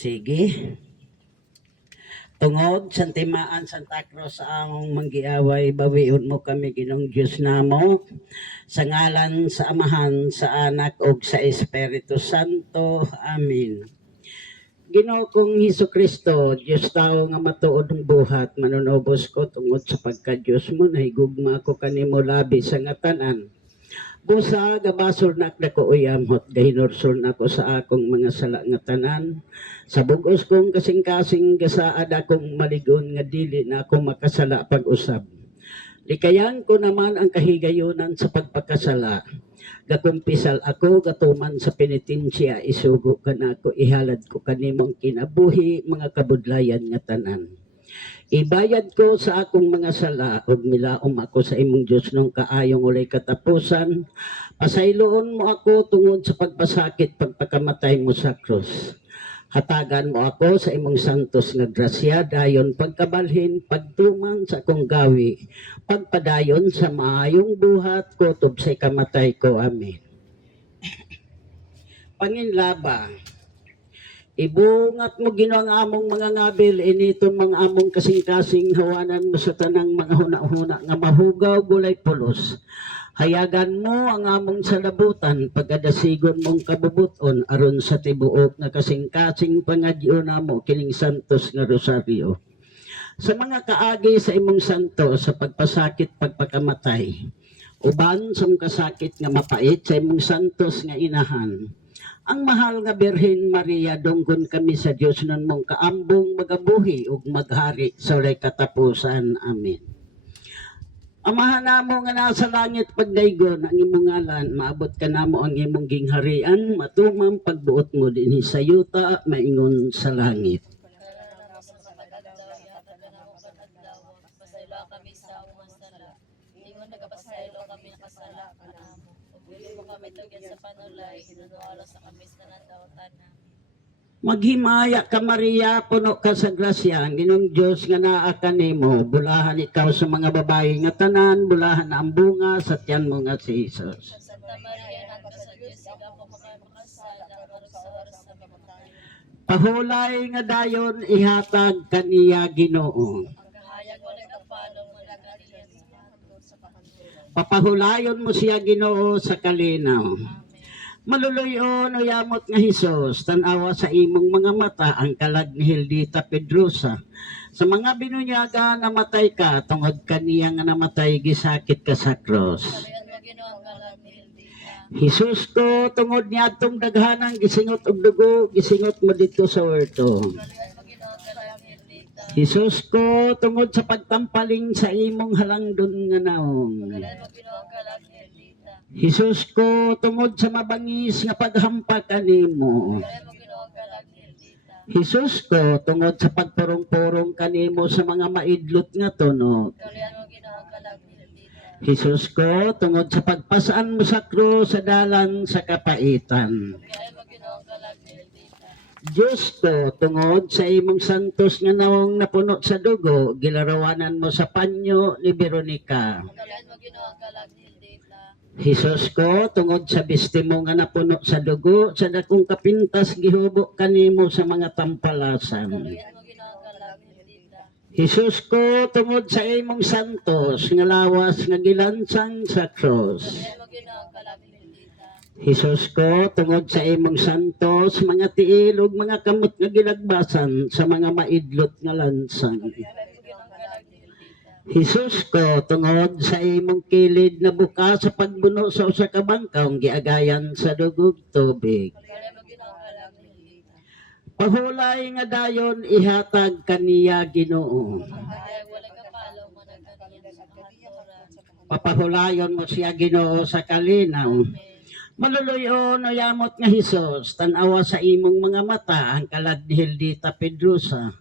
Sige. Tungod, santimaan Santa Cruz ang manggiaway, bawion mo kami Ginong Diyos namo. Sa ngalan sa Amahan, sa Anak, ug sa Espiritu Santo. Amen. Ginoo kong Hesukristo, Diyos tao nga matuod ng buhat, manunobos ko tungod sa pagka-Diyos mo, nahigugma ko kanimo labi sa ngatanan. Busa gabasol na ko uyamot, gahinursol na ko sa akong mga sala nga tanan. Sa bugos kong kasing-kasing gasaad akong maligon nga dili na ako makasala pag-usab. Likayan ko naman ang kahigayunan sa pagpakasala. Gakumpisal ako, gatuman sa penitensya, isugo ka na ako, ihalad ko kanimong kinabuhi, mga kabudlayan nga tanan. Ibayad ko sa akong mga sala, ug milaom ako sa imong Diyos nung kaayong ulay katapusan. Pasayloon mo ako tungod sa pagpasakit, pagpakamatay mo sa krus. Hatagan mo ako sa imong santos nga grasya, dayon pagkabalhin, pagtuman sa akong gawi, pagpadayon sa maayong buhat ko, tubsay kamatay ko. Amen. Panginlaba, ibungat mo Ginoo ang among mga ngabil, initon mga among kasing-kasing hawanan mo sa tanang mga huna-huna nga mahugaw gulay pulos. Hayagan mo ang among salabutan, pagkadasigon mong kabubuton, aron sa tibuok nga kasing-kasing pangadyo namo kining santos nga rosaryo. Sa mga kaagi sa imong santo, sa pagpasakit, pagpakamatay, uban sa mong kasakit nga mapait sa imong santos nga inahan, ang mahal nga Birhen Maria, dunggon kami sa Diyos nun mong kaambong magabuhi ug maghari sa ulay katapusan. Amen. Amahan namo nga nasa langit pagdaygon ang imong ngalan, maabot ka namo ang imong gingharian, matumang pagbuot mo dinhi sa yuta, maingon sa langit. Pasaylo kami sa umang sala. Ingon nagapasaylo kami nakasala kanamo. Ug mo kami tugyan sa panulay, hinunualo sa kami sa nanadawtan na. Maghimaya ka Maria, puno ka sa grasya, ang Ginong Diyos nga naa kanimo, bulahan ikaw sa mga babae nga tanan, bulahan ang bunga sa tiyan mo nga si Jesus. Santa Maria, nagka sa Diyos, ikaw po makasala, karon sa oras sa kamatayon. Pahulay nga dayon ihatag kaniya Ginoo. Ang kahayag mo nagapalo mo nagkaniya sa pahandog. Papahulayon mo siya Ginoo sa kalinaw. Maluluyon o yamot nga Hesus, tanawa sa imong mga mata ang kalag ni Hildita Pedrosa. Sa mga binunyaga namatay ka, tungod kaniya nga namatay, gisakit ka sa krus. Kalian mo Ginoo ang kalag ni Hildita. Hesus ko, tungod niya itong daghanang gisingot og dugo, gisingot mo dito sa werto. Kalian mo Ginoo ang kalag ni Hildita. Hesus ko, tungod sa pagtampaling sa imong halangdon nga naong. Kalian mo Ginoo ang kalag ni Hildita. Hesus ko, tungod sa mabangis nga paghampak kanimo. Kalian mo Ginoo ang kalag ni Hildita. Hesus ko, tungod sa pagpurong-purong kanimo sa mga maidlot nga tunog. Kalian mo Ginoo ang kalag ni Hildita. Hesus ko, tungod sa pagpasaan mo sa krus sa dalan sa kapaitan. Kalian mo Ginoo ang kalag ni Hildita. Diyos ko, tungod sa imong santos nga nawong napuno sa dugo, gilarawanan mo sa panyo ni Veronica. Kalian mo Ginoo ang kalag ni Hildita. Hesus ko, tungod sa bistimo nga napuno sa dugo, sa dakong kapintas gihubo kanimo sa mga tampalasan. Kalian mo Ginoo ang kalag ni Hildita. Hesus ko, tungod sa imong santos nga lawas nga gilansang sa krus. Kalian mo Ginoo ang kalag ni Hildita. Hesus ko, tungod sa imong santos, mga tiil ug mga kamot nga gilagbasan sa mga maidlot nga lansang. Kalian mo Ginoo ang kalag ni Hildita. Hesus ko, tungod sa imong kilid na buka sa pagbuno sa usa ka bangkang giagayan sa dugog tubig. Kalian mo Ginoo ang kalag ni Hildita. Pahulay nga dayon ihatag kaniya Ginoo. Ang kahayag walay kapalo mo nagkaniya sa kahanduran. Papahulayon mo siya Ginoo sa kalinaw. Maluluyon o yamot nga Hesus, tanawa sa imong mga mata ang kalag ni Hildita Pedrosa.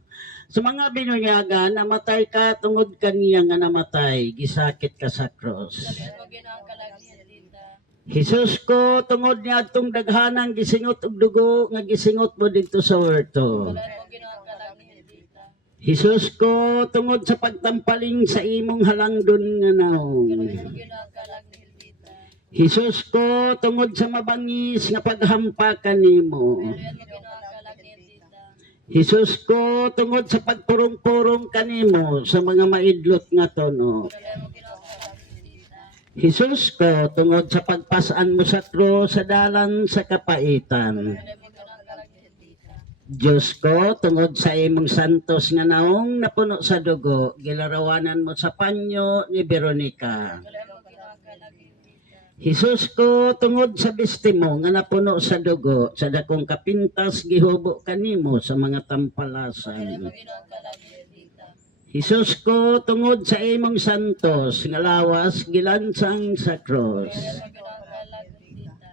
Sa mga binunyaga, namatay ka tungod kaniya nga namatay, gisakit ka sa krus. Kalian mo Ginoo ang kalag ni Hildita. Hesus ko, tungod niya itong daghanang gisingot og dugo, nga gisingot mo dito sa werto. Kalian mo Ginoo ang kalag ni Hildita. Hesus ko, tungod sa pagtampaling sa imong halangdon nga naong. Kalian mo Ginoo ang kalag ni Hildita. Hesus ko, tungod sa mabangis nga paghampa kanimo. Kalian mo Ginoo ang kalag ni Hildita. Hesus ko tungod sa pagpurong-purong kanimo sa mga maidlot nga tono. Dalayan mo Ginoo kalagitita. Hesus ko tungod sa pagpasaan mo sa krus sa dalan sa kapaitan. Dalayan mo Ginoo kalagitita. Diyos ko, tungod sa imong santos nga naong napuno sa dugo, gilarawanan mo sa panyo ni Veronica. Dalayan mo Ginoo kalagitita. Hesus ko, tungod sa biste mo nga napuno sa dugo, sa dakong kapintas gihubo kanimo sa mga Dalayan mo tampalasan. Ginoo kalagitita. Hesus ko, tungod sa imong santos nga lawas gilansang sa krus. Dalayan mo Ginoo kalagitita.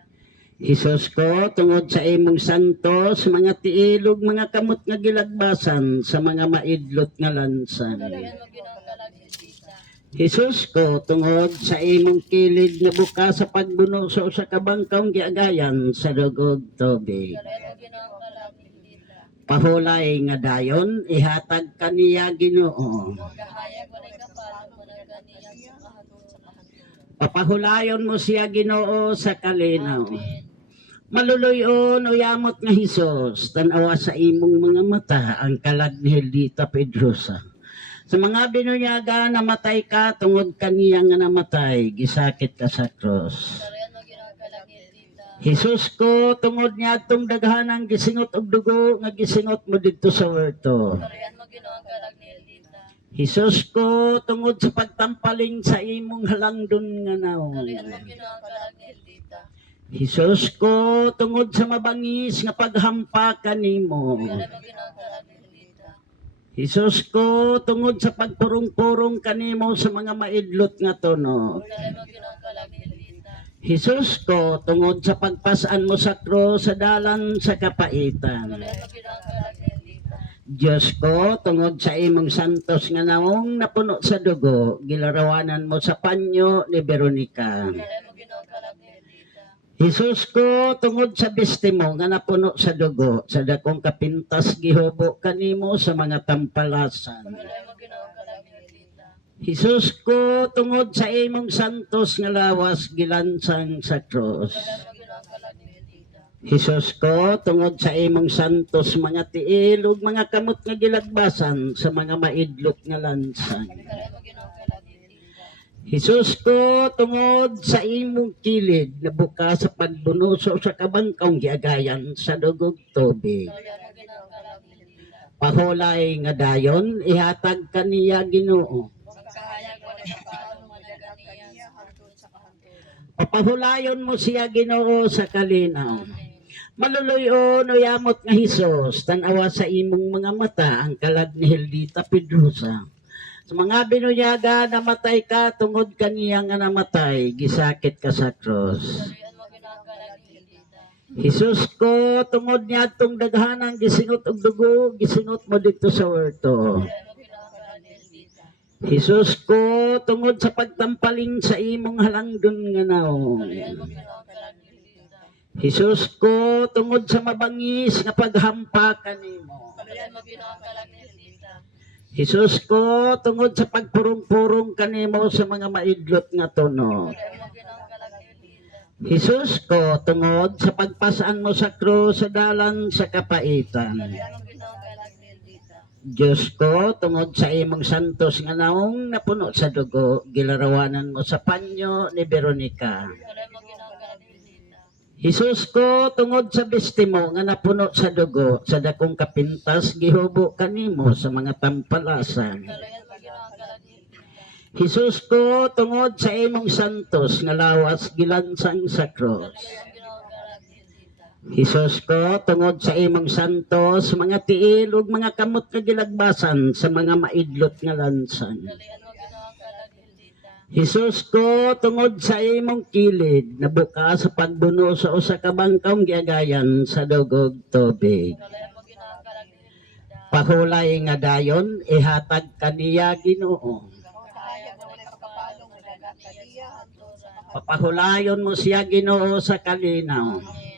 Hesus ko, tungod sa imong santos, mga tiilog, mga kamot nga gilagbasan sa mga maidlot nga lansan. Dalayan mo Ginoo kalagitita. Hesus ko, tungod sa imong kilid nga buka sa pagbuno sa usa ka bangkong giagayan sa dugog tubig. Dalayan mo Ginoo kalagitita. Pahulay nga dayon, ihatag kaniya Ginoo. Kahayag mo na kapalo mo na ganiya sa kahatod sa kahanturan. Papahulayon mo siya Ginoo sa kalinaw. Amen. Maluloyon o yamot nga Hesus, tanawa sa imong mga mata ang kalag ni Heldita Pedrosa. Sa mga binunyaga, namatay ka, tungod kaniya nga namatay, gisakit ka sa krus. Dalayan mo Ginoo kalagitita. Hesus ko, tungod niya itong daghanang gisingot og dugo, nga gisingot mo dito sa werto. Dalayan mo Ginoo kalagitita. Hesus ko, tungod sa pagtampaling sa imong halangdon nga naong. Dalayan mo Ginoo kalagitita. Hesus ko, tungod sa mabangis nga paghampa kanimo. Dalayan mo Ginoo kalagitita. Hesus ko, tungod sa pagpurong-purong kanimo sa mga maidlot nga tono. Dalayan mo Ginoo kalagitita. Hesus ko, tungod sa pagpasaan mo sa krus sa dalan sa kapaitan. Dalayan mo Ginoo kalagitita. Diyos ko, tungod sa imong santos nga naong napuno sa dugo, gilarawanan mo sa panyo ni Veronica. Dalayan mo Ginoo kalagitita. Hesus ko, tungod sa biste mo nga napuno sa dugo, sa dakong kapintas gihubo kanimo sa mga tampalasan. Dalayan mo Ginoo kalagitita. Hesus ko, tungod sa imong santos nga lawas gilansang sa krus. Dalayan mo Ginoo kalagitita. Hesus ko, tungod sa imong santos mga tiil ug mga kamot nga gilagbasan sa mga maidlot nga lansang. Dalayan mo Ginoo kalagitita. Hesus ko, tungod sa imong kilid na buka sa pagbunuso sa kabangkong giagayan sa dugog tubig. Dalayan mo Ginoo kalagitita. Pahulay nga dayon, ihatag kaniya Ginoo. Kahayag mo na kapalo mo na ganiya sa kahatod sa kahanturan. Papahulayon mo siya Ginoo sa kalinaw. Amen. Maluloyon o yamot nga Hesus, tanawa sa imong mga mata ang kalag ni Heldita Pedrosa. Sa mga binunyaga, namatay ka, tungod kaniya nga namatay, gisakit ka sa krus. Dalayan mo Ginoo kalagitita. Hesus ko, tungod niya itong daghanang gisingot og dugo, gisingot mo dito sa werto. Dalayan mo Ginoo kalagitita. Hesus ko, tungod sa pagtampaling sa imong halangdon nga naong. Dalayan mo Ginoo kalagitita. Hesus ko, tungod sa mabangis nga paghampa kanimo. Dalayan mo Ginoo kalagitita. Hesus ko, tungod sa pagpurong-purong kanimo sa mga maidlot nga tono. Dalayan mo Ginoo kalagitita. Hesus ko, tungod sa pagpasaan mo sa krus sa dalan sa kapaitan. Dalayan mo Ginoo kalagitita. Diyos ko, tungod sa imong santos nga naong napuno sa dugo, gilarawanan mo sa panyo ni Veronica. Dalayan mo Ginoo kalagitita. Hesus ko, tungod sa biste mo nga napuno sa dugo, sa dakong kapintas, gihubo kanimo sa mga tampalasan. Dalayan mo Ginoo kalagitita. Hesus ko, tungod sa imong santos nga lawas gilansang sa krus. Dalayan Ginoo kalagitita. Hesus ko, tungod sa imong santos, mga tiil ug mga kamot nga gilagbasan sa mga maidlot nga lansan. Dalayan mo Ginoo kalagitita. Hesus ko, tungod sa imong kilid, nabuka sa pagbuno sa usa ka bangkong giagayan sa dugog tubig. Dalayan mo Ginoo kalagitita. Pahulay nga dayon, ihatag kaniya Ginoo. Kahayag mo na kapalo mo na ganiya sa kahanturan. Papahulayon mo siya Ginoo sa kalinaw. Amen.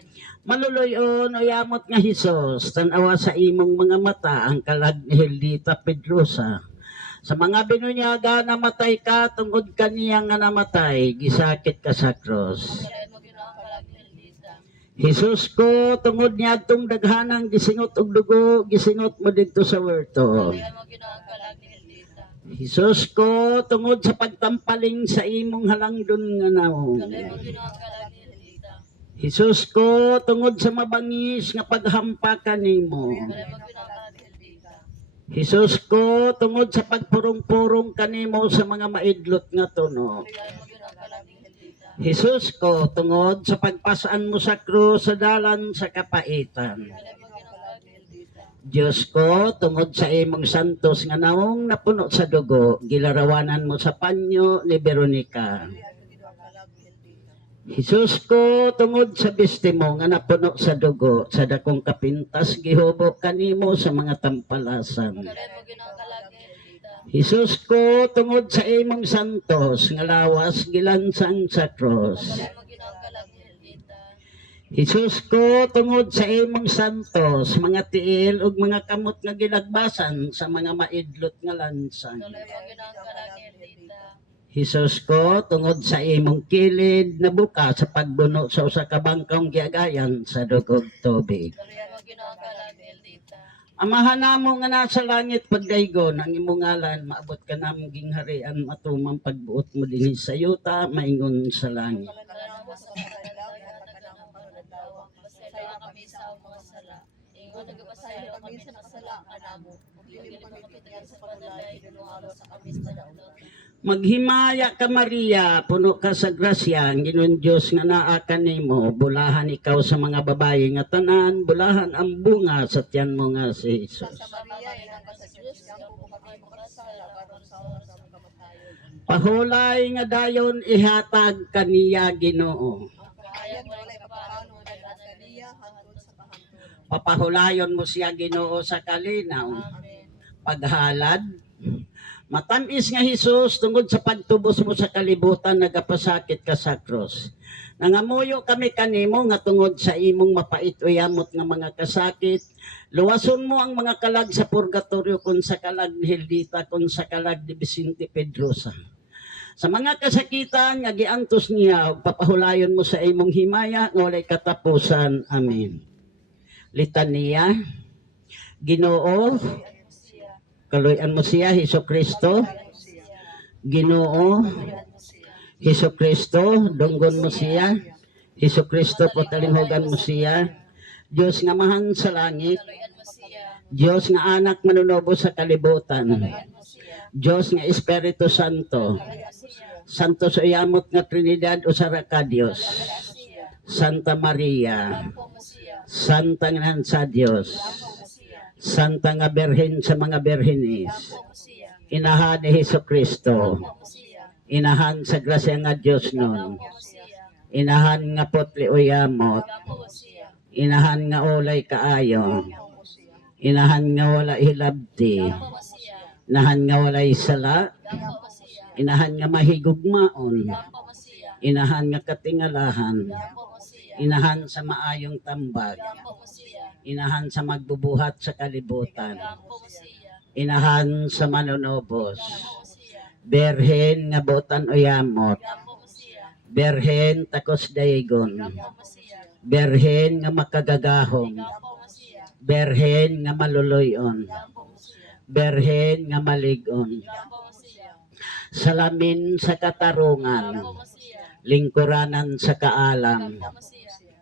Maluloyon o yamot nga Hesus, tanawa sa imong mga mata ang kalag ni Heldita Pedrosa. Sa mga binunyaga, namatay ka, tungod kaniya nga namatay, gisakit ka sa krus. Dalayan mo Ginoo kalagitita. Jesus ko, tungod niya itong daghanang gisingot og dugo, gisingot mo dito sa werto. Kaya mo ginoong kalag ni Heldita. Jesus ko, tungod sa pagtampaling sa imong halangdon nga naong. Kaya mo ginoong kalag ni Heldita. Jesus ko, tungod sa mabangis nga paghampakan nimo. Kaya mo ginoong kalag ni Heldita. Jesus ko, tungod sa pagpurong-purong kanimo sa mga maidlot nga tuno. Kaya mo ginoong kalag ni Heldita. Jesus ko, tungod sa pagpasaan mo sa krus sa dalan sa kapaitan. Kaya mo ginoong kalag ni Heldita. Diyos ko, tungod sa imong santos nga naong napuno sa dugo, gilarawanan mo sa panyo ni Veronica. Jesus ko, tungod sa biste mo nga napuno sa dugo, sa dakong kapintas, gihubok kanimo sa mga tampalasan. Kaya mo ginoong kalag ni Heldita. Jesus ko, tungod sa imong santos nga lawas, gilansang sa cross. Kaya mo ginoong kalag ni Heldita. Jesus ko, tungod sa imong santos, mga tiil ug mga kamot nga gilagbasan sa mga maidlot nga lansang. Kaya mo ginoong kalag ni Heldita. Jesus ko, tungod sa imong kilid na buka sa pagbuno sa usa ka bangkong giagayan sa dugog tubig. Kaya mo ginoong kalag ni Heldita. Amahan namo nga nasa langit pagdaygon ang imong ngalan, maabot ka namong gingharian matumang pagbuot mo dinhi sa yuta, maingon sa langit. Kaya mo sa panalangin na ganang panadlaw. Pasaylo kami sa mga sala. Ingon nagapasaylo kami sa kasala kanamo. Dili mo kapitigan sa panalay ginualo sa kami sa daulot. Maghimaya ka Maria, puno ka sa grasya, ang Ginoong Diyos nga naa kanimo, bulahan ikaw sa mga babaye nga tanan, bulahan ang bunga sa tiyan mo nga si Jesus. Sa babae ng sa Diyos, ang po kami makasala karon sa oras sa kamatayon. Pahulay nga dayon ihatag kaniya Ginoo. Ang kahayag walay kapano nag-ana niya hangtod sa kahanturan. Papahulayon mo siya Ginoo sa kalinaw. Amen. Paghalad, matamis nga Hesus tungod sa pagtubos mo sa kalibutan nagapasakit ka sa cross. Nangamuyo kami kanimo nga tungod sa imong mapait uyamot nga mga kasakit. Luwason mo ang mga kalag sa purgatorio kun sa kalag ni Heldita kun sa kalag ni Vicente Pedrosa. Sa mga kasakitan nga giantos niya ug papahulayon mo sa imong himaya nga walay katapusan. Amen. Litania. Ginoo, kaluyan mo siya, Hesukristo. Ginoo, Hesukristo, dunggon mo siya. Hesukristo, patalinghogan mo siya. Diyos nga mahan sa langit. Kaluyan mo siya. Diyos nga anak manunobo sa kalibutan. Kaluyan mo siya. Diyos nga Espiritu Santo. Kaluyan siya. Santo sa iyamot nga Trinidad o Saraka Diyos. Siya. Santa Maria. Lampo mo siya. Santa nga sa Diyos. Lampo mo siya. Santa nga Berhen sa mga Berhenis. Lampo mo siya. Inahan ni Hesukristo. Lampo mo siya. Inahan sa grasya nga Diyos nun. Lampo mo siya. Inahan nga potli uyamot. Lampo mo siya. Inahan nga ulay kaayo. Lampo mo siya. Inahan nga wala hilabti. Lampo mo siya. Inahan nga walay sala. Lampo mo siya. Inahan nga mahigugmaon. Lampo mo siya. Inahan nga katingalahan. Lampo mo siya. Inahan sa maayong tambag. Lampo mo siya. Inahan sa magbubuhat sa kalibutan. Lampo mo siya. Inahan sa manunobos. Lampo mo siya. Berhen nga botan uyamot. Lampo mo siya. Berhen takos dayigon. Lampo mo siya. Berhen nga makagagahom. Lampo mo siya. Berhen nga maluluyon. Lampo mo siya. Berhen nga maligon. Lampo mo siya. Salamin sa katarungan. Lampo mo siya. Lingkuranan sa kaalam. Lampo mo siya.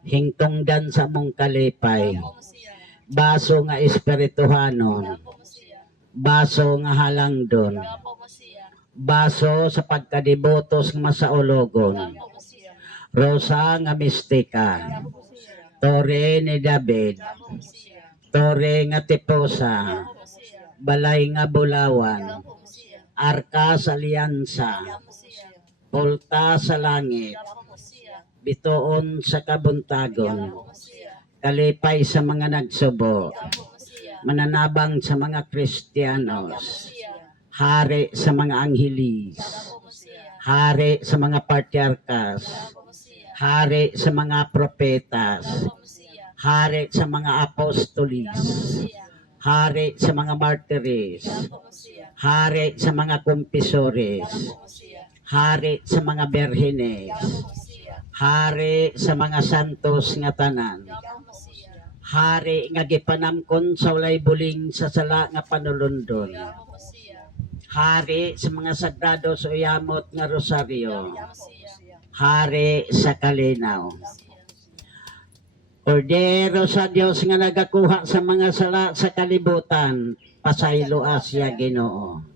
Hingtungdan sa mong kalipay. Lampo mo siya. Baso nga espirituhanon. Lampo mo siya. Baso nga halangdon. Lampo mo siya. Baso sa pagkadibotos nga masaulogon. Lampo mo siya. Rosa nga mistika. Lampo mo siya. Tore ni David. Lampo mo siya. Tore nga tiposa. Lampo mo siya. Balay nga bulawan. Lampo mo siya. Arka sa liansa. Lampo mo siya. Polta sa langit. Lampo mo siya. Bitoon sa kabuntagon. Lampo mo siya. Kalipay sa mga nagsubo. Lampo mo siya. Mananabang sa mga Lampo Kristiyanos. siya. Hari sa mga anghelis. Lampo mo siya. Hari sa mga patriarkas. Lampo mo siya. Hari sa mga propetas. Lampo mo siya. Hari sa mga apostolis. Lampo mo siya. Hari sa mga martyrs. Lampo mo siya. Hari sa mga kumpisores. Lampo mo siya. Hari sa mga berhenes. Lampo mo siya. Hari sa mga santos nga tanan. Ikaw Masiya. Hari nga gipanamkon sa walay buling sa sala nga panulundon. Ikaw Masiya. Hari sa mga sagrado sa uyamot nga rosaryo. Ikaw Masiya. Hari sa kalinaw. Kordero sa Dios nga nagakuha sa mga sala sa kalibutan, pasaylo asya Ginoo.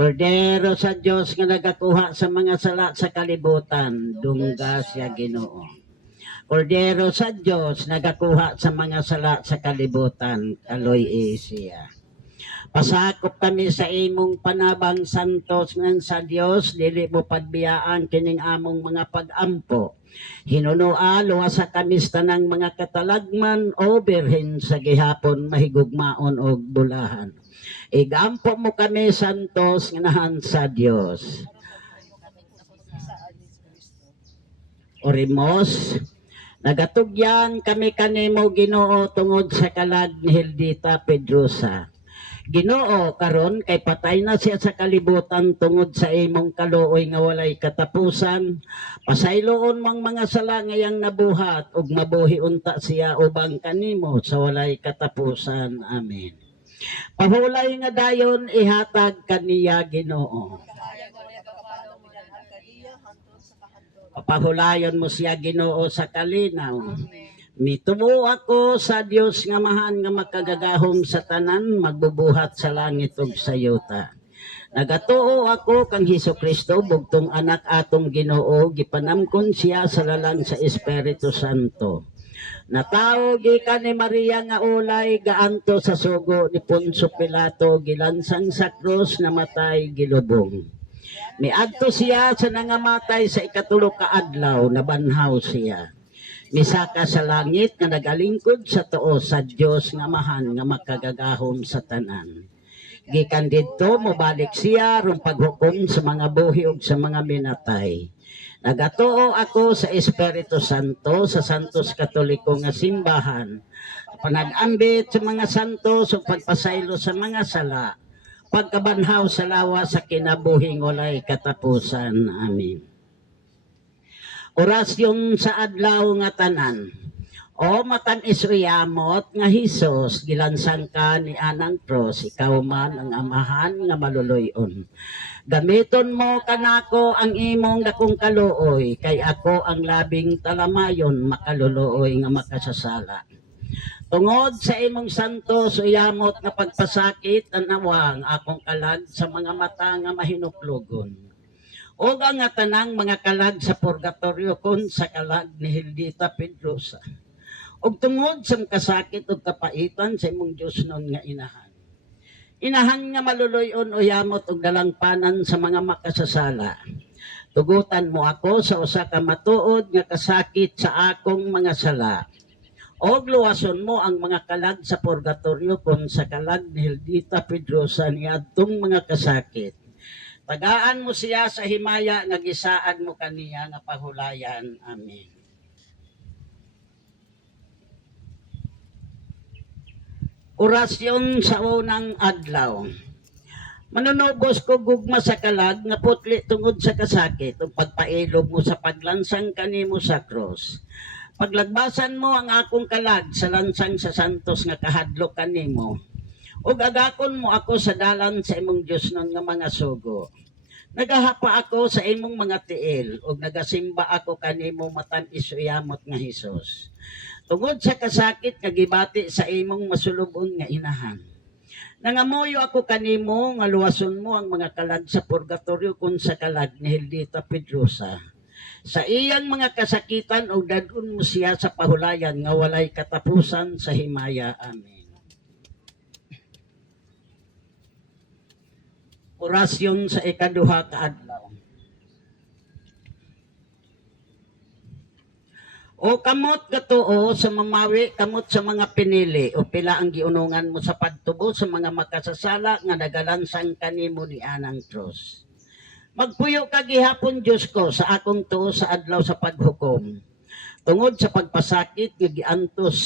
Kordero sa Dios nga nagakuha sa mga sala sa kalibutan, dungga siya Ginoo. Kordero sa Dios nagakuha sa mga sala sa kalibutan, kaloy siya. Pasakop kami sa imong panabang santos ngan sa Dios, dili mo pagbiyaan kining among mga pag-ampo. Hinunua luwas sa kamis tanang mga katalagman o birhen sa gihapon mahigugmaon og bulahan. Igampo mo kami santos nganahan sa Dios. Orimos, nagatugyan kami kanimo Ginoo tungod sa kalag ni Hildita Pedrosa. Ginoo karon kay patay na siya sa kalibutan tungod sa imong kaluoy nga walay katapusan. Pasayloon mang mga sala ngayang nabuhat ug mabuhi unta siya ubang kanimo sa walay katapusan. Amen. Pahulay nga dayon ihatag kaniya Ginoo. Papahulayon mo siya Ginoo sa kalinaw. Mitubo ako sa Dios nga mahan nga makagagahom sa tanan, magbubuhat sa langit ug sa yuta. Nagatuo ako kang Hesukristo bugtong anak atong Ginoo, gipanamkon siya sa lalang sa Espiritu Santo. Natao gikan ni Maria nga ulay gaanto sa sugo ni Poncio Pilato, gilansang sa krus, namatay, gilubong. Miadto siya sa nangamatay sa ikatulo ka adlaw, nabanhaw siya. Misaka sa langit nga nagalingkod sa tuo sa Dios nga mahan nga makagagahom sa tanan. Gikan didto mobalik siya ron paghukom sa mga buhi ug sa mga minatay. Nagatuo ako sa Espiritu Santo sa Santos Katoliko nga simbahan. Panag-ambit sa mga santos ug pagpasaylo sa mga sala. Pagkabanhaw sa lawa sa kinabuhing walay katapusan. Amen. Orasyon sa adlaw nga tanan. O matan isuyamot nga Hesus, gilansang ka ni anang cross, ikaw man ang amahan nga maluluyon. Gamiton mo kanako ang imong dakong kaluoy, kay ako ang labing talamayon makaluluoy nga makasasala. Tungod sa imong santo suyamot nga pagpasakit, anawang akong kalag sa mga mata nga mahinuklugon. O nga tanang mga kalag sa purgatorio kon sa kalag ni Hildita Pedrosa. Og tungod sa kasakit ug kapaitan sa imong Dios nun nga inahan. Inahan nga maluluyon o yamot og dalangpanan sa mga makasasala. Tugutan mo ako sa usa ka matuod nga kasakit sa akong mga sala. Og luwason mo ang mga kalag sa purgatorio kon sa kalag ni Hildita Pedrosa niadtong mga kasakit. Tagaan mo siya sa himaya nga gisaan mo kaniya nga pahulayan. Amen. Orasyon sa unang adlaw. Manunubos ko gugma sa kalag nga putli tungod sa kasakit ug pagpailog mo sa paglansang kanimo sa cross. Paglagbasan mo ang akong kalag sa lansang sa santos nga kahadlok kanimo. Ug agakon mo ako sa dalan sa imong Dios nun nga mga sugo. Nagahapa ako sa imong mga tiil ug nagasimba ako kanimo matan isuyamot nga Hesus. Tungod sa kasakit nga gibati sa imong masulubon nga inahan. Nangamuyo ako kanimo nga luwason mo ang mga kalag sa purgatorio kun sa kalag ni Hildita Pedrosa. Sa iyang mga kasakitan ug dadun mo siya sa pahulayan nga walay katapusan sa himaya. Amen. Orasyon sa ikaduha ka adlaw. O kamot katuo sa mamawi, kamot sa mga pinili, o pila ang giunungan mo sa pagtubo sa mga makasasala nga nagalansang kanimo ni anang krus. Magpuyo ka gihapon Diyos ko sa akong tuo sa adlaw sa paghukom. Tungod sa pagpasakit nga giantos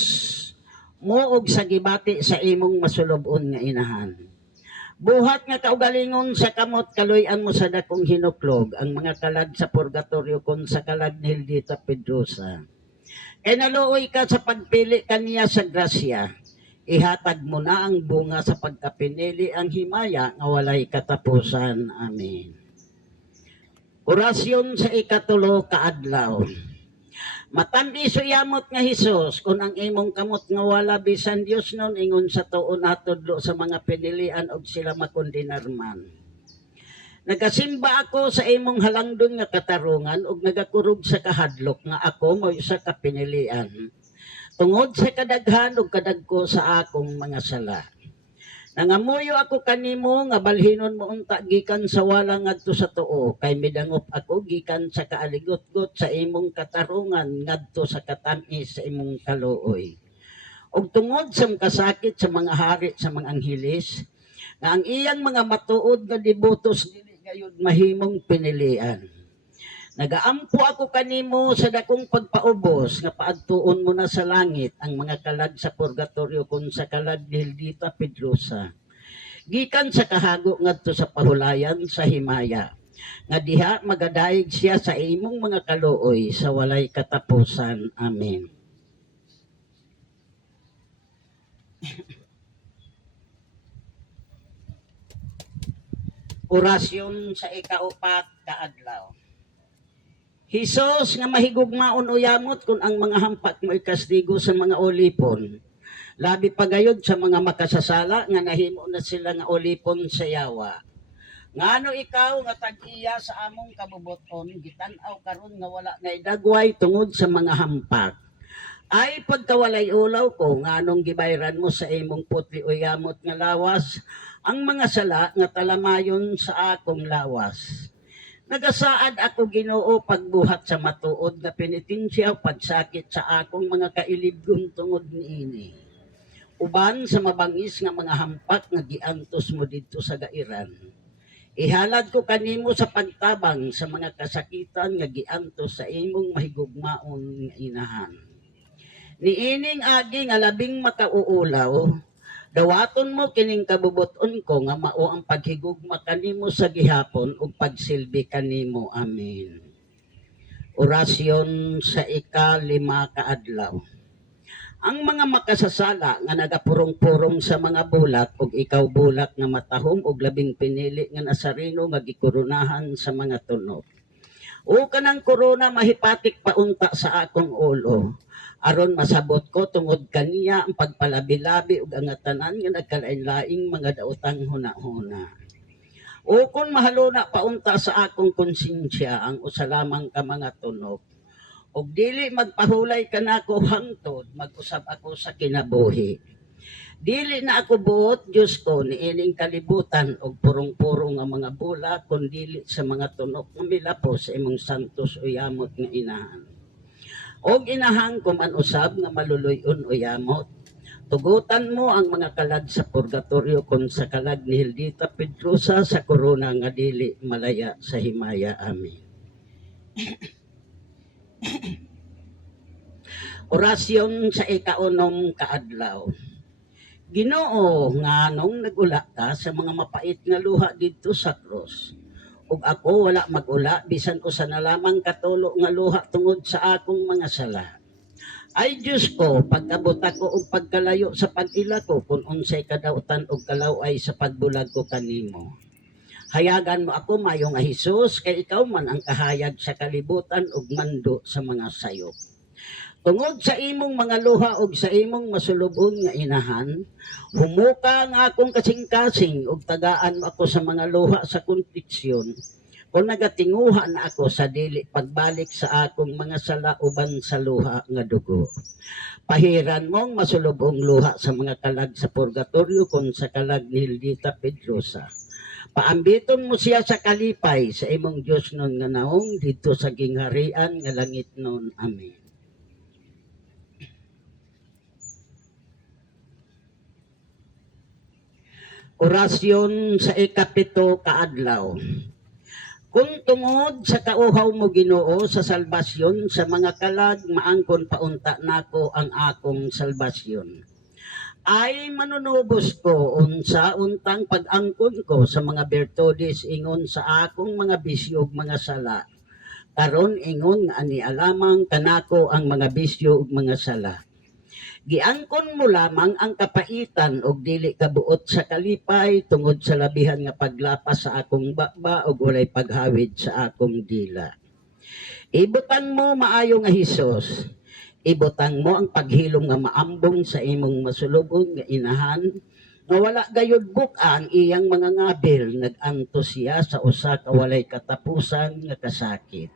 mo og sa gibati sa imong masulubon nga inahan. Buhat nga kaugalingon sa kamot kaluyan mo sa dakong hinuklog ang mga kalag sa purgatorio kon sa kalag ni Hildita Pedrosa. Kay naluoy ka sa pagpili kaniya sa grasya, ihatag mo na ang bunga sa pagkapinili ang himaya nga walay katapusan. Amen. Orasyon sa ikatulo kaadlaw. Matamiso yamot nga Hesus kung ang imong kamot nga wala bisan Dios nun ingon sa tuon natudlo sa mga pinilian og sila makondinarman. Nagasimba ako sa imong halangdon nga katarungan ug nagakurog sa kahadlok nga ako mo isa ka pinilian. Tungod sa kadaghan ug kadagko sa akong mga sala. Nangamuyo ako kanimo nga balhinon mo unta gikan sa wala ngadto sa tuo kay midangop ako gikan sa kaaligot-got sa imong katarungan ngadto sa katamis sa imong kaluoy. Ug tungod sa kasakit sa mga hari sa mga angheles nga ang iyang mga matuod nga dibotos dili gayud mahimong pinilian. Nagaampo ako kanimo sa dakong pagpaubos nga paadtuon mo na sa langit ang mga kalag sa purgatorio kun sa kalag ni Hildita Pedrosa. Gikan sa kahago ngadto sa pahulayan sa himaya. Nga diha magadaig siya sa imong mga kaluoy sa walay katapusan. Amen. Orasyon sa ikaupat kaadlaw. Hesus nga mahigugmaon o yamot kung ang mga hampak mo ikastigo sa mga olipon. Labi pagayod sa mga makasasala nga nahimo na sila nga olipon sa yawa. Ngano ikaw nga tag-iya sa among kabubuton gitan-aw karon nga wala na idagway tungod sa mga hampak. Ay pagkawalay ulaw ko nganong gibayran mo sa imong putli o yamot nga lawas ang mga sala nga talamayon sa akong lawas. Nagasaad ako Ginoo pagbuhat sa matuod nga penitensya pagsakit sa akong mga kailibgon tungod niini. Uban sa mabangis nga mga hampak nga giantos mo didto sa gairan. Ihalad ko kanimo sa pagtabang sa mga kasakitan nga giantos sa imong mahigugmaon nga inahan. Niining agi nga labing makauulaw, dawaton mo kining kabubuton ko nga mao ang paghigugma kanimo sa gihapon ug pagsilbi kanimo. Amen. Orasyon sa ika-5 kaadlaw. Ang mga makasasala nga nagapurong-purong sa mga bulak ug ikaw bulak nga matahom ug labing pinili nga Nazareno nga gikoronahan sa mga tunok. O kanang korona mahipatik paunta sa akong ulo. Aron masabot ko tungod kaniya ang pagpalabi-labi ug ang tanan nga nagkalain-laing mga daotang huna-huna. O kung mahaluna paunta sa akong konsensya ang usalamang ka mga tunog. Og dili magpahulay kanako hangtod mag-usab ako sa kinabuhi. Dili na ako buot Dios ko niining kalibutan og purong-purong nga mga bula kun dili sa mga tunok nga milapos sa imong santos o yamot nga inahan. Og inahang kuman usab nga maluluyon o yamot. Tugutan mo ang mga kalag sa purgatorio kon sa kalag ni Hildita Pedrosa sa korona nga dili malaya sa himaya. Amen. Orasyon sa ika-6 kaadlaw. Ginoo nganong nagula ka sa mga mapait nga luha didto sa krus. Ug ako wala magula bisan usa na lamang katulo nga luha tungod sa akong mga sala. Ay Diyos ko, pagkabot ako og pagkalayo sa pag-ila ko kung unsay kadautan og kalaway sa pagbulag ko kanimo. Hayagan mo ako mayo nga Hesus kay ikaw man ang kahayag sa kalibutan ug mando sa mga sayop. Tungod sa imong mga luha ug sa imong masulubon nga inahan, humuka nga akong kasing-kasing ug tagaan mo ako sa mga luha sa kontriksyon. Kung nagatinguha na ako sa dili pagbalik sa akong mga sala uban sa luha nga dugo. Pahiran mong masulubong luha sa mga kalag sa purgatorio kung sa kalag ni Hildita Pedrosa. Paambiton mo siya sa kalipay sa imong Diyos nun nga naong dito sa gingharian nga langit nun. Amen. Orasyon sa ika-7 kaadlaw. Kung tungod sa kauhaw mo Ginoo sa salbasyon sa mga kalag maangkon paunta nako ang akong salbasyon. ay manunubos ko unsa untang pag-angkon ko sa mga bertudes ingon sa akong mga bisyo ug mga sala. Karon ingon nga ani alamang kanako ang mga bisyo ug mga sala. Giangkon mo lamang ang kapaitan og dili kabuot sa kalipay tungod sa labihan nga paglapas sa akong baba ug walay paghawid sa akong dila. Ibutang mo maayo nga Hesus. Ibutang mo ang paghilom nga maambong sa imong masulubon nga inahan nga wala gayud buka ang iyang mga ngabil nag-anto siya sa usa ka walay katapusan nga kasakit.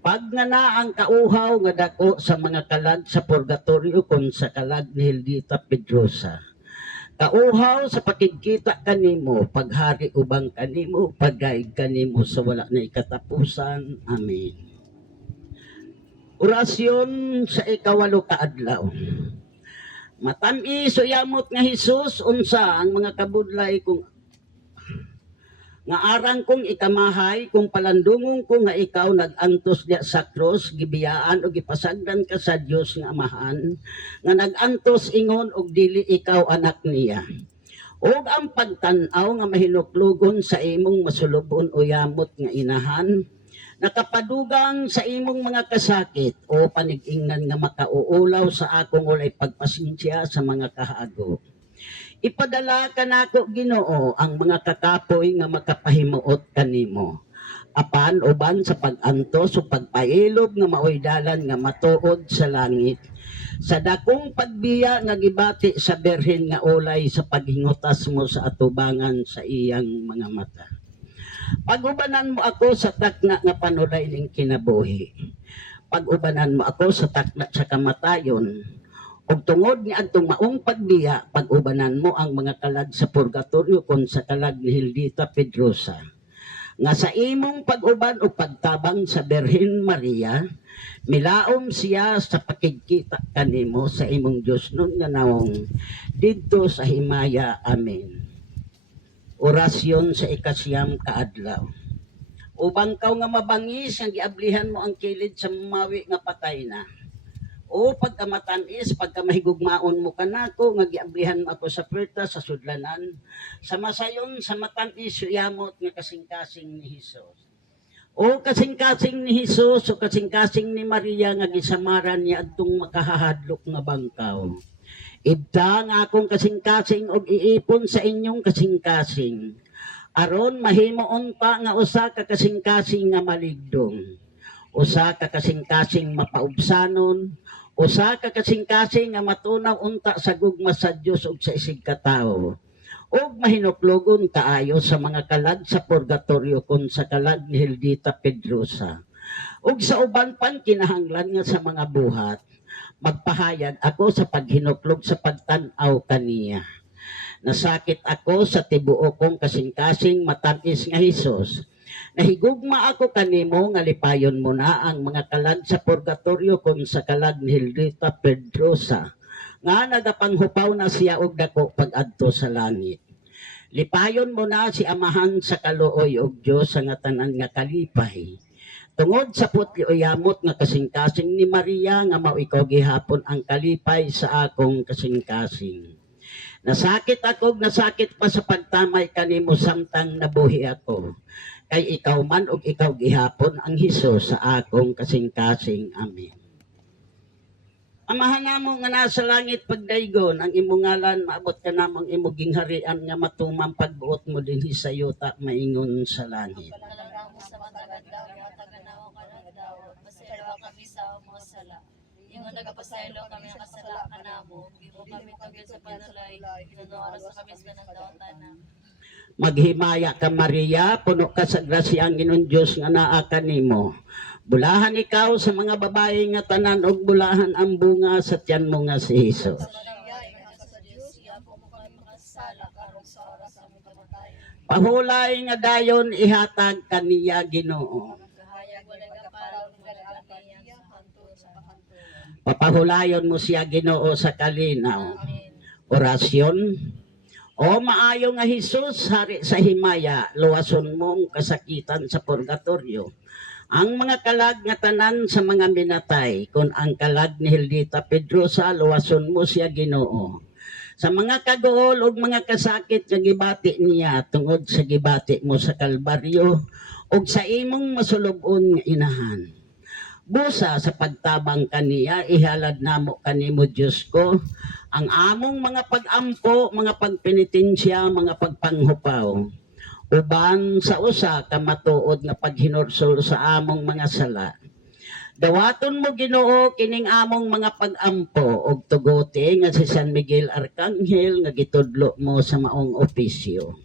Pag nga na ang kauhaw nga dako sa mga kalag sa purgatorio kon sa kalag ni Hildita Pedrosa. Kauhaw sa pakigkita kanimo, paghari ubang kanimo, paggaig kanimo sa wala na ikatapusan. Amen. Orasyon sa ikawalo ka adlaw. Matami so yamot nga Hesus unsa ang mga kabudlay kung nga arang kong ikamahay kung palandungong ko nga ikaw nag-antos diya sa krus gibiyaan o gipasagdan ka sa Dios nga Amahan nga nag-antos ingon og dili ikaw anak niya. Og ang pagtan-aw nga mahinuklugon sa imong masulubon o yamot nga inahan nakapadugang sa imong mga kasakit o panig-ingnan nga makauulaw sa akong walay pagpasensya sa mga kahago. Ipadala ka nako Ginoo ang mga kakapoy nga makapahimuot kanimo. Apan uban sa pag-antos o pagpailob nga maoy dalan nga matuod sa langit. Sa dakong pagbiya nga gibati sa berhen nga ulay sa paghingutas mo sa atubangan sa iyang mga mata. Pag-ubanan mo ako sa takna nga panulay ning kinabuhi. Pag-ubanan mo ako sa takna sa kamatayon. Og tungod ni adtong maong pagbiya, pag-ubanan mo ang mga kalag sa purgatorio kon sa kalag ni Hildita Pedrosa. Nga sa imong pag-uban o pagtabang sa Birhen Maria, milaom siya sa pakigkita kanimo sa imong Dios nun nga naong didto sa himaya. Amen. Orasyon sa ikasiyam kaadlaw. Ubang kaw nga mabangis nga giablihan mo ang kilid sa mamawi nga patay na. O pagkamatanis, pagkamahigugmaon mo kanako nga giablihan mo ako sa perta sa sudlanan, sa masayon sa matanis yamot nga kasing-kasing ni Hesus. O kasing-kasing ni Hesus o kasing-kasing ni Maria nga gisamaran niya adtong makahahadlok nga bangkaw. Ibta nga akong kasing-kasing og iipon sa inyong kasing-kasing. Aron mahimo unta nga usa ka kasing-kasing nga maligdong. Usa ka kasing-kasing mapaubsanon, usa ka kasing-kasing nga matunaw unta sa gugma sa Dios ug sa isig katawo. Og mahinuklogon kaayo sa mga kalag sa purgatorio kon sa kalag ni Hildita Pedrosa. Ug sa uban pang kinahanglan nga sa mga buhat, magpahayag ako sa paghinuklog sa pagtan-aw kaniya. Nasakit ako sa tibuok kong kasing-kasing matamis nga Hesus. Nahigugma ako kanimo nga lipayon mo na ang mga kalag sa purgatorio kon sa kalag ni Hildita Pedrosa nga nagapanghupaw na siya og dako pag-adto sa langit. Lipayon mo na si Amahan sa kaluoy og Dios sa nga tanan nga kalipay. Tungod sa putli o yamot nga kasing-kasing ni Maria nga mao ikaw gihapon ang kalipay sa akong kasing-kasing. Nasakit ako, nasakit pa sa pagtamay kanimo samtang nabuhi ako. Kay ikaw man og ikaw gihapon ang Hesus sa akong kasing-kasing. Amen. Amahan namo nga nasa langit pagdaygon ang imong ngalan maabot ka namang imong gingharian nga matumang pagbuot mo dinhi sa yuta maingon sa langit. Panalang mo sa matagadaw, mataganaw ka ng daw, pasaylo kami sa mga sala. Yung nagapasaylo kami ang kasala ka namo, gibo kami tugil sa panulay, inunuoras sa kami sa ng daotan na. Maghimaya ka Maria, puno ka sa grasya ang Ginoong Diyos nga naa kanimo. Bulahan ikaw sa mga babae nga tanan og bulahan ang bunga sa tiyan mo nga si Hesus. Sa manangyay nga sa Diyos, iyapo mo kami mga sala karong sa oras sa aming kamatayon. Pahulay nga dayon ihatag kaniya Ginoo. Kahayag wala ka parang magalang kaniya hantod sa kahantulan. Papahulayon mo siya Ginoo sa kalinaw. Amen. Orasyon. O maayo nga Hesus, hari sa himaya, luwason mong kasakitan sa purgatorio. Ang mga kalag nga tanan sa mga minatay, kung ang kalag ni Hildita Pedrosa, luwason mo siya Ginoo. Sa mga kagool ug mga kasakit nga gibati niya tungod sa gibati mo sa Kalbaryo ug sa imong masulubon nga inahan. Busa sa pagtabang kaniya, ihalad namo kanimo Diyos ko, ang among mga pag-ampo, mga pagpenitensya, mga pagpanghupaw. Uban sa usa ka matuod nga paghinursol sa among mga sala. Dawaton mo Ginoo kining among mga pag-ampo og tugote nga si San Miguel Arcangel nga gitudlo mo sa maong opisyo.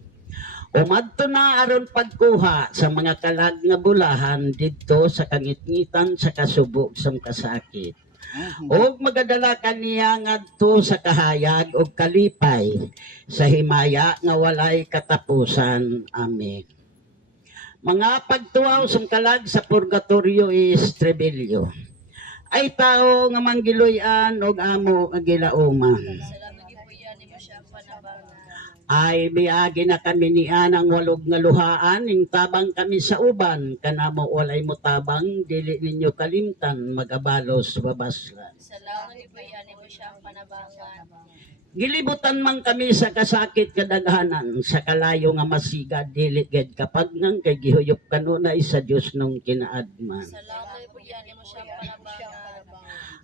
Umadto na aron pagkuha sa mga kalag nga bulahan didto sa kangitngitan sa kasubok sa kasakit. Og magadala kaniya ngadto sa kahayag og kalipay sa himaya nga walay katapusan. Amen. Mga pagtuaw sa kalag sa purgatorio is Trebilyo. Ay tao nga manggiloy-an og amo nga gilauman. Salamat gipuyan ni mo siya panabangan. Ay biagi na kami niya ng walog nga luhaan, ning tabang kami sa uban, kanamo walay mo tabang, dili ninyo kalimtan, magabalos babaslan. Salamat gipuyan ni mo siya panabangan. Gilibutan man kami sa kasakit kadaghanan, sa kalayo nga masiga, dili ged kapag nang kay gihuyop kanunay sa Dios nung kinaadman. Salamat gipuyan ni mo siya panabangan.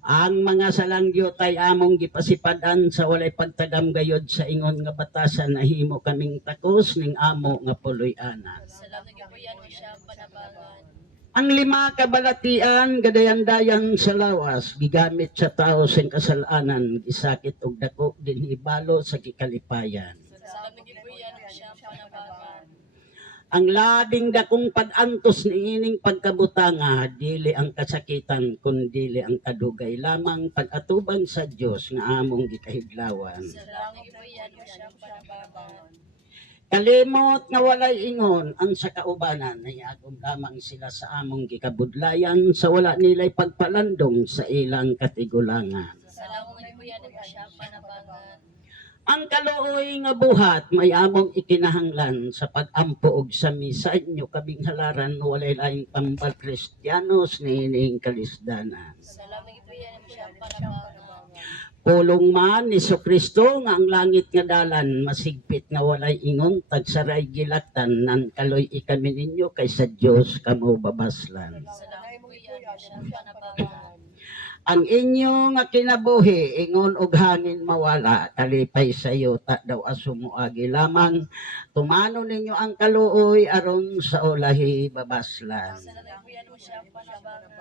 Ang mga salangyo tay among gipasipadan sa walay pagtagam gayod sa ingon nga batasan na himo kaming takos ning amo nga puloy-ana. Salamat gipuyan ni siya panabangan. Ang 5 kabalatian gadayan-dayan sa lawas gigamit sa tao sing kasalanan gisakit og dako dinhi balo sa gikalipayan. Salamat gipuyan ni siya panabangan. Ang labing dakong pag-antos niining pagkabutanga dili ang kasakitan kundi ang kadugay lamang pag-atubang sa Dios nga among gikahiglawan. Salamat gipuyan ni siya panabangan. Kalimot nga walay ingon ang sa kaubanan ay agom lamang sila sa among gikabudlayan sa wala nilay pagpalandong sa ilang katigulangan. Salamat gipuyan ni mo siya panabangan. Ang kaluoy nga buhat may among ikinahanglan sa pag-ampo og sami sa inyo kabing halaran walay laing tambal Kristiyanos niining kalisdanan. Salamat gipuyan ni mo siya panabangan. Pulong man ni Kristo nga ang langit nga dalan masigpit nga walay ingon tagsaray gilaktan nan kaloy ikami ninyo kaysa Dios kamo babaslan. Salamat gipuyan ni siya panabangan. Ang inyo nga kinabuhi ingon og hangin mawala kalipay sayo ta daw asumuagi lamang tumano ninyo ang kaluoy aron sa ulahi babaslan. Salamat gipuyan ni mo siya panabangan.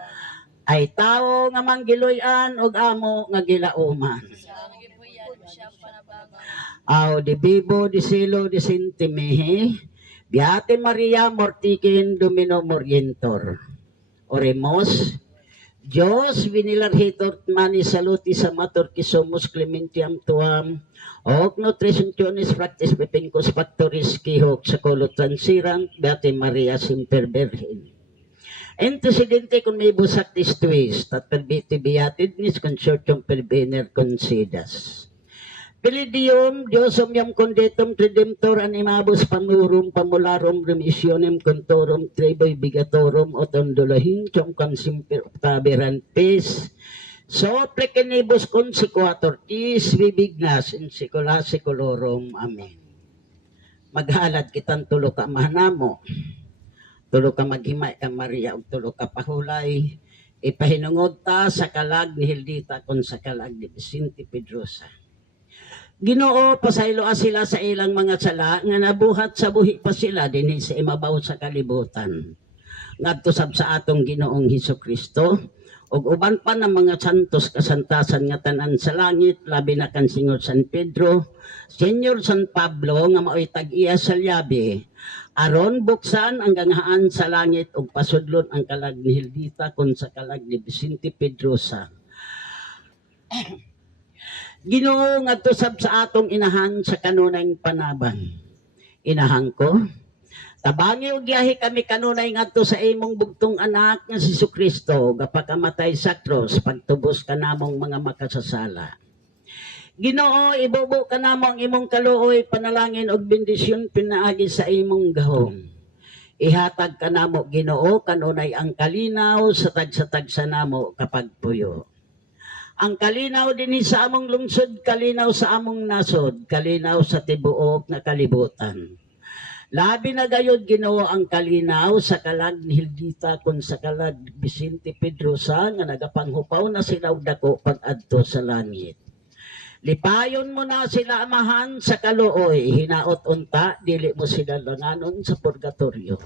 Ay tao nga manggiloy-an og amo nga gilauman. Salamat gipuyan ni mo siya panabangan. Au di Bibo di Silo di Sintimihi, Beate Maria Mortikin Domino Morientor. Oremos, Dios vinilarhitor mani saluti sa matur kisumus clementiam tuam, ok nutritionis practis pepingcus factoris kihok sa kulutan sirang Beate Maria Semper Virgin. Antecedente con may busak twist at perbiti beatednis consortium per vener considas. Pilidium Diosum iam condetum redemptor animabus pamurum pamularum remissionem contorum treboy bigatorum otondolohin com consimper octaberan pes so precenibus consequator tis bibignas in secula seculorum. Amen. Maghalad kitang tulo ka mahanamo, tulo ka maghimay ka Maria ug tulo ka pahulay ipahinungod ta sa kalag ni Hildita kon sa kalag ni Vicente Pedrosa. Ginoo pasaylo sila sa ilang mga sala nga nabuhat sa buhi pa sila dinhi sa imabaw sa kalibutan. Ngadto sab sa atong Ginoong Hesukristo ug uban pa ng mga santos kasantasan nga tanan sa langit labi na kan Senyor San Pedro, Senyor San Pablo nga maoy tag-iya sa liabi aron buksan ang ganghaan sa langit ug pasudlon ang kalag ni Hildita kon sa kalag ni Vicente Pedrosa. Ginoo ngadto sab sa atong inahan sa kanunay panabang. Inahan ko, tabangi og giyahi kami kanunay ngadto sa imong bugtong anak nga si Jesucristo gapakamatay sa cross pagtubos kanamong mga makasasala. Ginoo ibubo kanamo ang imong kaluoy panalangin og bendisyon pinaagi sa imong gahom. Ihatag kanamo Ginoo kanunay ang kalinaw sa tagsa namo kapag puyo. Ang kalinaw dinhi sa among lungsod, kalinaw sa among nasod, kalinaw sa tibuok nga kalibutan. Labi na gayud Ginoo ang kalinaw sa kalag ni Hildita kun sa kalag Vicente Pedrosa nga nagapanghupaw na sila og dako pag-adto sa langit. Lipayon mo na sila amahan sa kaluoy, hinaot unta, dili mo sila langanon sa purgatorio.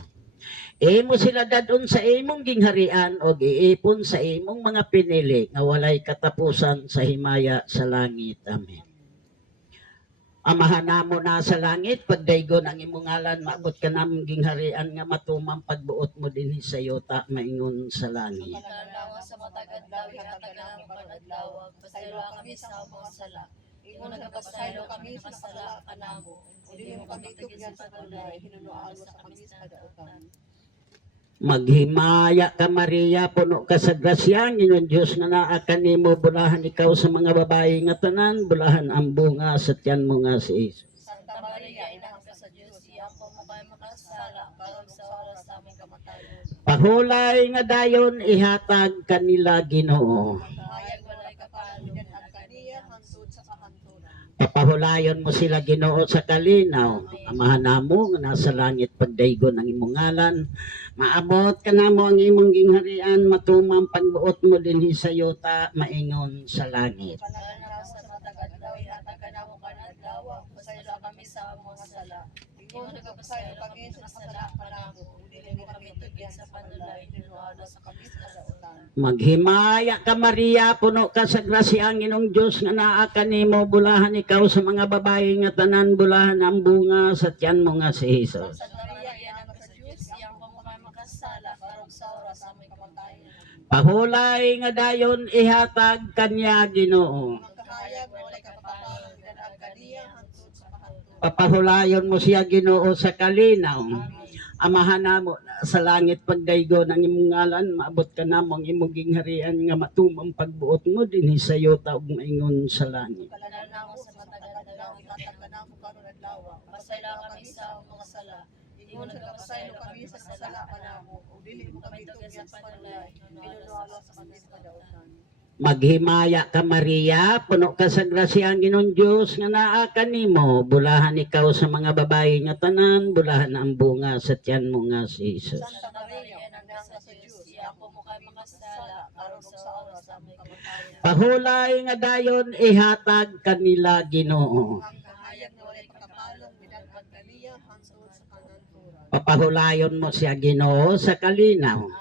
Imo sila dadon sa imong gingharian o giipon sa imong mga pinili nga walay katapusan sa himaya sa langit. Amen. Amahan namo na sa langit, pagdaygon ang imong ngalan, maabot ka namong gingharian nga matumang pagbuot mo dinhi sa yuta maingon sa langit. Pananawa sa matagad daw, ihatag na mo panadlawag, pasaylo kami sa among sala. Ingon nagapasaylo kami sa sala kanamo, uli mo kami tugyan sa tulay, hinunuan mo sa kami sa kadautan. Maghimaya ka Maria, puno ka sa grasya, Ginoong Diyos nga naa kanimo, bulahan ikaw sa mga babae nga tanan, bulahan ang bunga sa tiyan mo nga si Jesus. Santa Maria, ina ka sa Diyos, iampo mo kayo makasala, karong sa oras sa aming kamatayon. Pahulay nga dayon ihatag kanila Ginoo. Hayag walay kapalo, ang kaniya hangtod sa kahantunan. Papahulayon mo sila Ginoo sa kalinaw. Amahan namo nga nasa langit pagdaygon ang imong ngalan. Maabot ka namo ang imong gingharian, matumang pagbuot mo dinhi sa yuta maingon sa langit. Pananawa sa matagad daw, ihatag ka na mo panadlawag, pasaylo kami sa among sala. Ingon nagapasaylo kami sa sala kanamo, uli mo kami tugyan sa panulay, hinunuan mo sa kami sa kadautan. Maghimaya ka Maria, puno ka sa grasya ang Ginoong Diyos nga naa kanimo, bulahan ikaw sa mga babae nga tanan, bulahan ang bunga sa tiyan mo nga si Jesus. Santa Maria, ina ka sa Diyos, iyampo mo kayo makasala, karong sa oras sa aming kamatayon. Pahulay nga dayon ihatag kanya Ginoo. Magkahayag mo walay kapapalo, ang kaniya hangtod sa kahantunan. Papahulayon mo siya Ginoo sa kalinaw. Amahan namo sa langit pagdaygon ang imong ngalan, maabot ka namo ang imong gingharian nga matumang pagbuot mo dinhi sa yuta ug maingon sa langit. Pananawa sa matagad daw, ihatag ka na mo karon adlaw, pasaylo kami sa among sala. Ingon nagapasaylo kami sa sala kanamo, ug dili mo kami tugyan sa panulay, hinunuan mo sa kami sa kadautan. Maghimaya ka Maria, puno ka sa grasya ang Ginoong Diyos nga naa kanimo, bulahan ikaw sa mga babae nga tanan, bulahan ang bunga sa tiyan mo nga si Jesus. Santa Maria, ina ka sa Diyos, iyampo mo kayo makasala, karong sa oras sa aming kamatayon. Pahulay nga dayon ihatag kanila Ginoo. Ang kahayag na walay pakapalong, binagag kaniya hangtod sa kananturan. Papahulayon mo siya Ginoo sa kalinaw. Amen.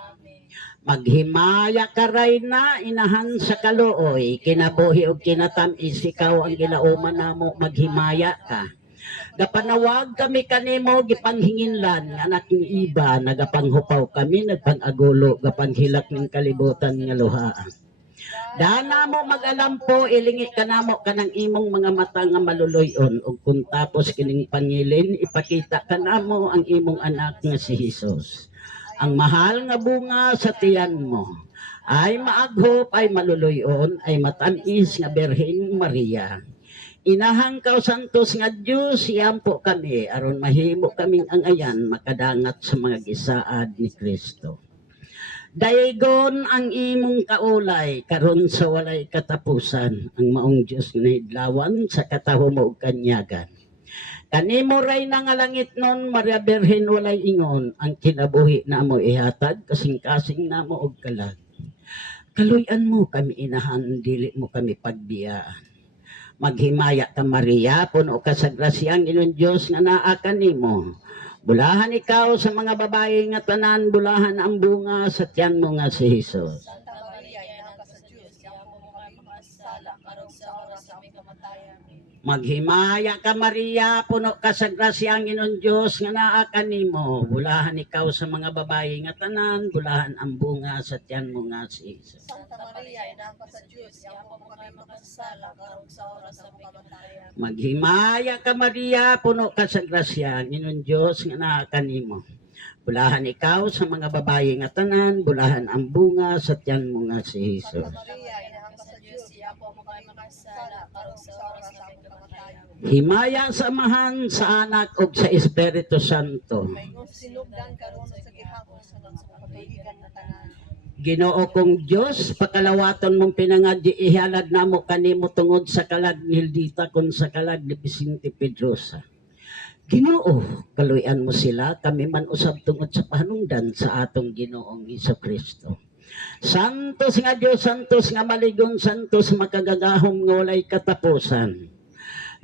Maghimaya ka ray na inahan sa kaluoy, kinabuhi o kinatamis ikaw ang gilauman namo, maghimaya ka. Gapanawag kami kanimo gipanghinginlan nga anak ng iba, nagapanghupaw kami, nagpangagulo, gapanghilak ng kalibutan nga luhaan. Dana mo mag-alampo, ilingi ka namo kanang imong mga mata nga maluluyon, ug kung tapos kining pangilin, ipakita ka namo ang imong anak nga si Jesus. Ang mahal nga bunga sa tiyan mo ay maaghop, ay maluluyon, ay matamis nga Birhen Maria. Inahang kaw santos nga Diyos, iyampo kami, aron mahimo kaming angayan, makadangat sa mga gisaad ni Kristo. Daygon ang imong kaulay, karon sa walay katapusan, ang maong Diyos nga nahidlawan sa katahom ug kanyagan. Kanimo ray na nga langit nun, Maria Birhen walay ingon, ang kinabuhi na mo ihatag, kasing-kasing na mo og kalag. Kaluyan mo kami inahan, dili mo kami pagbiyaan. Maghimaya ka Maria, puno ka sa grasya ang Ginoong Diyos nga naa kanimo. Bulahan ikaw sa mga babae nga tanan, bulahan ang bunga sa tiyan mo nga si Jesus. Santa Maria, ina ka sa Diyos, iyampo mo kayo makasala, karong sa oras sa aming kamatayon. Maghimaya ka Maria, puno ka sa grasya ang Ginoong Diyos nga naa kanimo. Bulahan ikaw sa mga babae nga tanan, bulahan ang bunga sa tiyan mo nga si Jesus. Santa Maria, ina ka sa Diyos, iyampo mo kayo makasala, karong sa oras sa aming kamatayon. Maghimaya ka Maria, puno ka sa grasya ang Ginoong Diyos nga naa kanimo. Bulahan ikaw sa mga babae nga tanan, bulahan ang bunga sa tiyan mo nga si Jesus. Santa Maria, ina ka sa Diyos, iyampo mo kayo makasala, karong sa oras sa aming kamatayon. Himaya sa Amahan, sa Anak ug sa Espiritu Santo. May sinugdan karon sa gihapon sa pagpapaligan na tanan. Ginoo kong Dios, pakalawaton mong pinangadyi ihalad namo kanimo tungod sa kalag ni Hildita kun sa kalag ni Vicente Pedrosa. Ginoo, kaluyan mo sila, kami man usab tungod sa panungdan sa atong Ginoong Hesukristo. Santos nga Dios, santos nga maligon, santos makagagahom nga walay katapusan.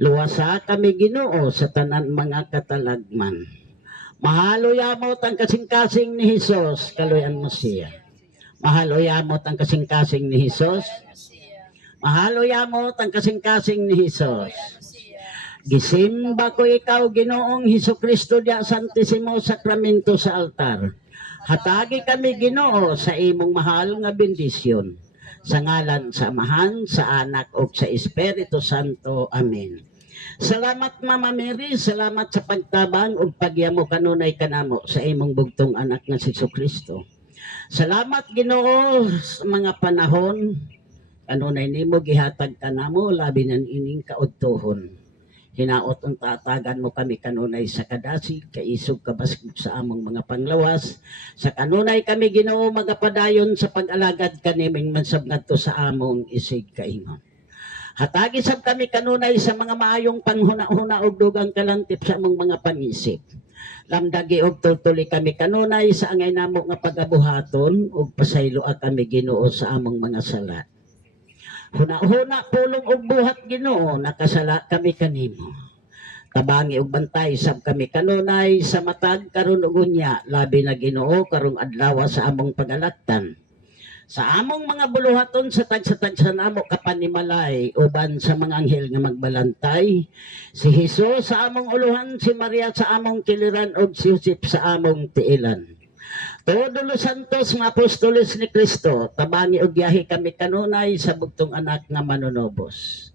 Luwasa kami Ginoo sa tanan mga katalagman. Mahaloya mo tang kasing-kasing ni Hesus, kaluyan mo siya. Mahaloya mo tang kasing-kasing ni Hesus. Mahaloya mo tang kasing-kasing ni Hesus. Gisimba ko ikaw Ginoong Hesukristo dia Santissimo Sakramento sa altar. Hatagi kami Ginoo sa imong mahal nga bendisyon. Sa ngalan sa Amahan, sa Anak ug sa Espiritu Santo. Amen. Salamat Mama Mary, salamat sa pagtabang ug pagyamo kanunay kanamo sa imong bugtong anak nga si Jesucristo. Salamat Ginoo sa mga panahon kanunay nimo gihatag kanamo labi nan ining kaudtohon. Hinaot ang tatagan mo kami kanunay sa kadasig, kaisog kabaskog sa among mga panglawas. Sa kanunay kami Ginoo magapadayon sa pag-alagad kaniming mansab ngadto sa among isig kaingon. Hatagi sab kami kanunay sa mga maayong panghuna-huna ug dugang kalantip sa among mga pangisip. Lamdagi og tultuli kami kanunay sa angay namo nga pagabuhaton ug pasayloa kami Ginoo sa among mga sala. Huna-huna pulong og buhat Ginoo nakasala kami kanimo. Tabangi og bantay sab kami kanunay sa matag karon ug unya labi na Ginoo karong adlaw sa among pagalaktan. Sa among mga buluhaton sa tagsa-tagsa namo kapanimalay uban sa mga anghel nga magbalantay, si Hesus sa among uluhan, si Maria sa among kiliran ug si Josep sa among tiilan. Todo los santos nga apostoles ni Kristo, tabangi og yahi kami kanunay sa bugtong anak nga manunobos.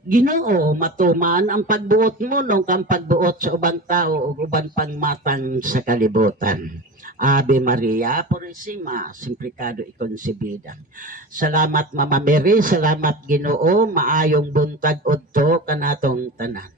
Ginoo, matuman ang pagbuot mo nung kang pagbuot sa ubang tao ug uban pang matang sa kalibutan. Ave Maria Purisima, Simplicado y Concebida. Salamat Mama Mary, salamat Ginoo, maayong buntag udto kanatong tanan.